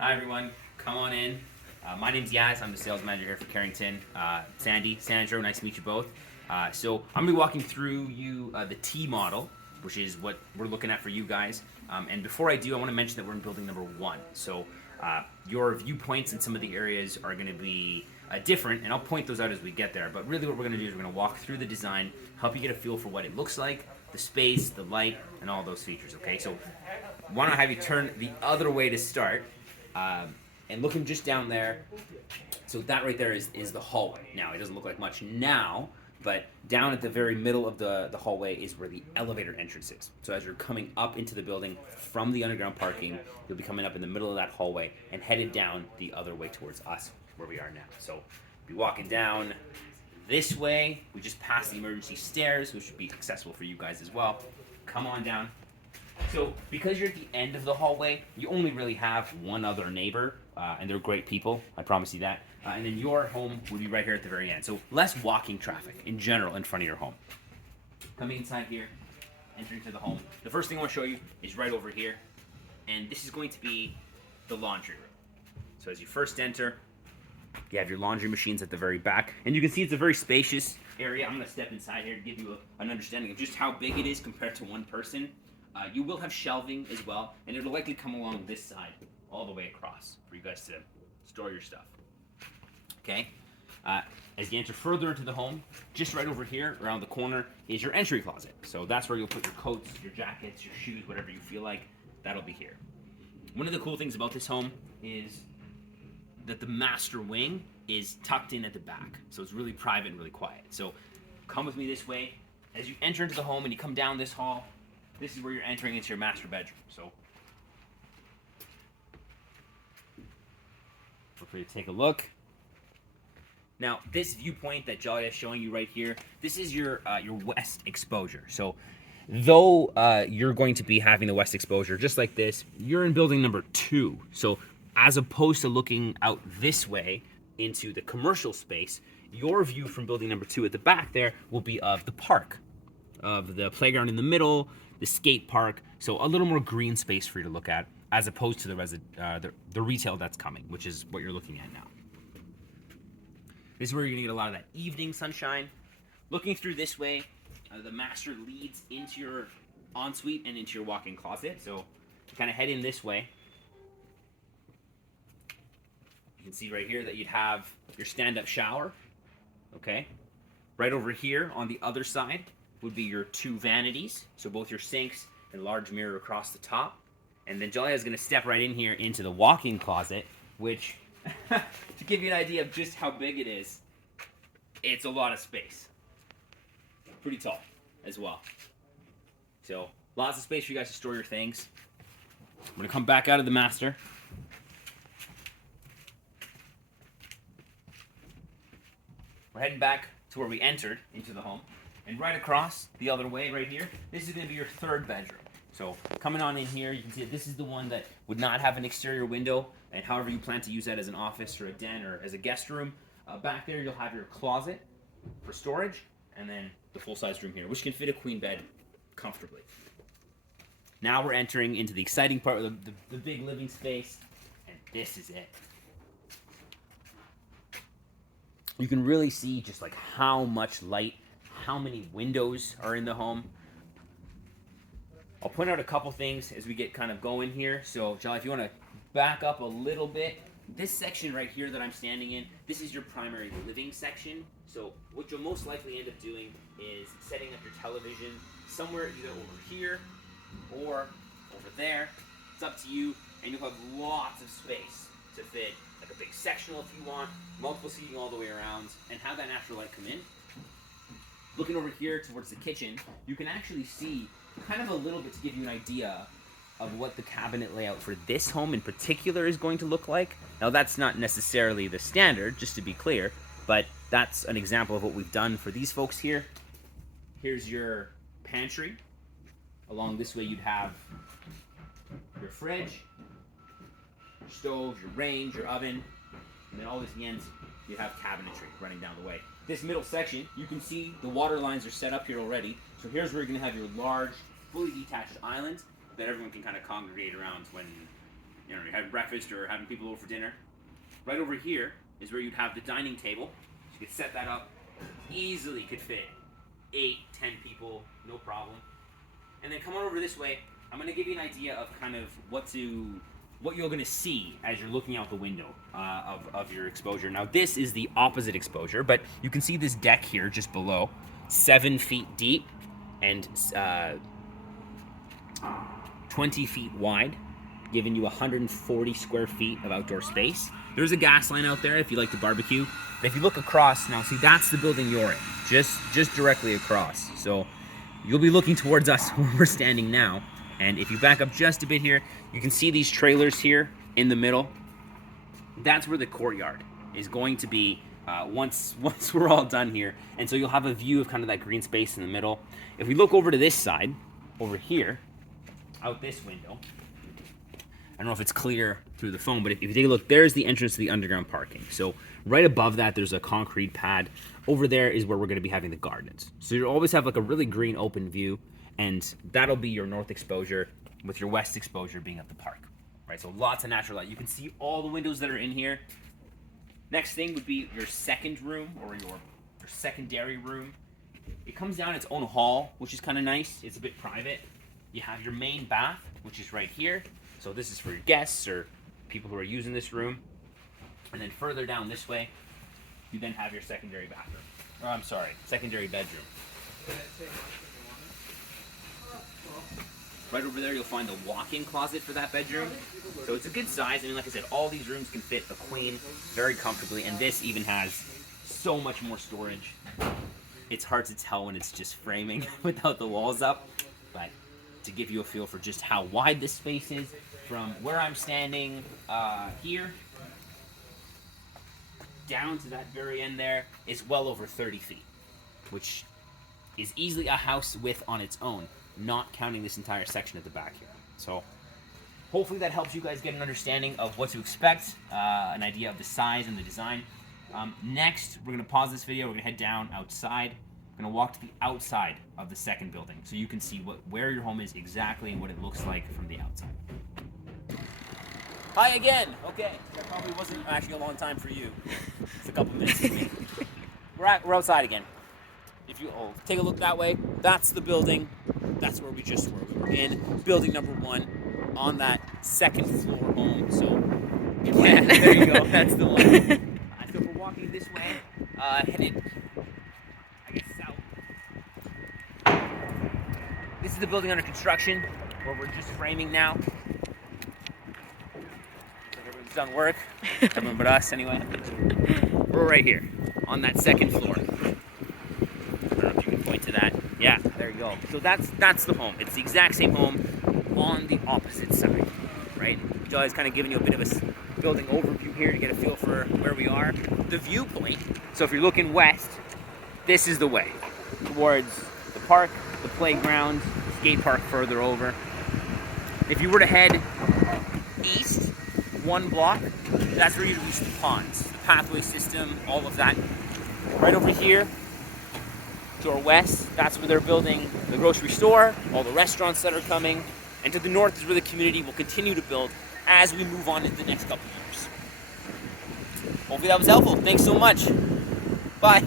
Hi everyone, come on in. My name's Yaz. I'm the sales manager here for Carrington. Sandy, Sandro, nice to meet you both. So I'm gonna be walking through you the T model, which is what we're looking at for you guys. And before I do, I want to mention that we're in building number 1. So your viewpoints in some of the areas are going to be different, and I'll point those out as we get there. But really, what we're going to do is we're going to walk through the design, help you get a feel for what it looks like, the space, the light, and all those features. Okay, so why don't I have you turn the other way to start? And looking just down there, so that right there is the hallway. Now, it doesn't look like much now, but down at the very middle of the hallway is where the elevator entrance is. So as you're coming up into the building from the underground parking, you'll be coming up in the middle of that hallway and headed down the other way towards us, where we are now. So be walking down this way. We just passed the emergency stairs, which should be accessible for you guys as well. Come on down. So because you're at the end of the hallway, you only really have one other neighbor, and they're great people, I promise you that. And then your home would be right here at the very end. So less walking traffic in general in front of your home. Coming inside here, entering to the home. The first thing I want to show you is right over here, and this is going to be the laundry room. So as you first enter, you have your laundry machines at the very back, and you can see it's a very spacious area. I'm going to step inside here to give you an understanding of just how big it is compared to one person. You will have shelving as well, and it'll likely come along this side all the way across for you guys to store your stuff. Okay? As you enter further into the home, just right over here, around the corner, is your entry closet. So that's where you'll put your coats, your jackets, your shoes, whatever you feel like. That'll be here. One of the cool things about this home is that the master wing is tucked in at the back. So it's really private and really quiet. So come with me this way. As you enter into the home and you come down this hall, this is where you're entering into your master bedroom. So feel free to take a look. Now, this viewpoint that Jolly is showing you right here, this is your west exposure. So though you're going to be having the west exposure just like this, you're in building number 2. So as opposed to looking out this way into the commercial space, your view from building number 2 at the back there will be of the park, of the playground in the middle, the skate park, so a little more green space for you to look at, as opposed to the retail that's coming, which is what you're looking at now. This is where you're gonna get a lot of that evening sunshine. Looking through this way, the master leads into your ensuite and into your walk-in closet. So you kind of head in this way. You can see right here that you'd have your stand-up shower. Okay, right over here on the other side would be your 2 vanities, so both your sinks and large mirror across the top. And then Julia is going to step right in here into the walk-in closet, which, to give you an idea of just how big it is, it's a lot of space. Pretty tall as well. So lots of space for you guys to store your things. I'm going to come back out of the master. We're heading back to where we entered into the home. And right across, the other way, right here, this is going to be your 3rd bedroom. So coming on in here, you can see that this is the one that would not have an exterior window, and however you plan to use that as an office or a den or as a guest room. Back there, you'll have your closet for storage, and then the full-size room here, which can fit a queen bed comfortably. Now we're entering into the exciting part of the big living space, and this is it. You can really see just like how much light, how many windows are in the home. I'll point out a couple things as we get kind of going here. So, Jolly, if you want to back up a little bit, this section right here that I'm standing in, this is your primary living section. So what you'll most likely end up doing is setting up your television somewhere either over here or over there. It's up to you, and you'll have lots of space to fit like a big sectional if you want, multiple seating all the way around, and have that natural light come in. Looking over here towards the kitchen, you can actually see kind of a little bit to give you an idea of what the cabinet layout for this home in particular is going to look like. Now, that's not necessarily the standard, just to be clear, but that's an example of what we've done for these folks here. Here's your pantry. Along this way, you'd have your fridge, your stove, your range, your oven, and then all this ends, you have cabinetry running down the way. This middle section, you can see the water lines are set up here already. So here's where you're going to have your large, fully detached island that everyone can kind of congregate around when you're having breakfast or having people over for dinner. Right over here is where you'd have the dining table. You could set that up. Easily could fit 8, 10 people, no problem. And then come on over this way. I'm going to give you an idea of kind of what you're going to see as you're looking out the window of your exposure. Now this is the opposite exposure, but you can see this deck here just below, 7 feet deep and 20 feet wide, giving you 140 square feet of outdoor space. There's a gas line out there if you like to barbecue. But if you look across, now see that's the building you're in, just directly across. So you'll be looking towards us where we're standing now. And if you back up just a bit here, you can see these trailers here in the middle. That's where the courtyard is going to be once we're all done here. And so you'll have a view of kind of that green space in the middle. If we look over to this side, over here, out this window, I don't know if it's clear through the phone, but if you take a look, there's the entrance to the underground parking. So right above that, there's a concrete pad. Over there is where we're going to be having the gardens. So you'll always have like a really green open view, and that'll be your north exposure with your west exposure being at the park, right? So lots of natural light. You can see all the windows that are in here. Next thing would be your second room or your secondary room. It comes down its own hall, which is kind of nice. It's a bit private. You have your main bath, which is right here. So this is for your guests or people who are using this room. And then further down this way, you then have your secondary bathroom. Or I'm sorry, secondary bedroom. Right over there, you'll find the walk-in closet for that bedroom. So it's a good size. I mean, like I said, all these rooms can fit a queen very comfortably, and this even has so much more storage. It's hard to tell when it's just framing without the walls up, but to give you a feel for just how wide this space is, from where I'm standing here down to that very end there is well over 30 feet, which is easily a house width on its own, not counting this entire section at the back here. So hopefully that helps you guys get an understanding of what to expect, an idea of the size and the design. Next, we're going to pause this video. We're going to head down outside. We're going to walk to the outside of the second building so you can see where your home is exactly and what it looks like from the outside. Hi again. Okay, that probably wasn't actually a long time for you. It's a couple minutes for me. We're outside again. If you take a look that way, that's the building. That's where we just were. We were in building number 1 on that second floor home. So yeah, there you go. That's the one. So we're walking this way, headed, I guess, south. This is the building under construction, where we're just framing now. So everyone's done work. Everyone but us, anyway. We're right here, on that second floor. I don't know if you can point to that. Yeah, there you go. So that's the home. It's the exact same home on the opposite side, right? Joey's kind of giving you a bit of a building overview here to get a feel for where we are. The viewpoint, so if you're looking west, this is the way towards the park, the playground, the skate park further over. If you were to head east 1 block, that's where you'd reach the ponds, the pathway system, all of that. Right over here to our west, that's where they're building the grocery store, all the restaurants that are coming, and to the north is where the community will continue to build as we move on into the next couple of years. Hopefully that was helpful. Thanks so much. Bye.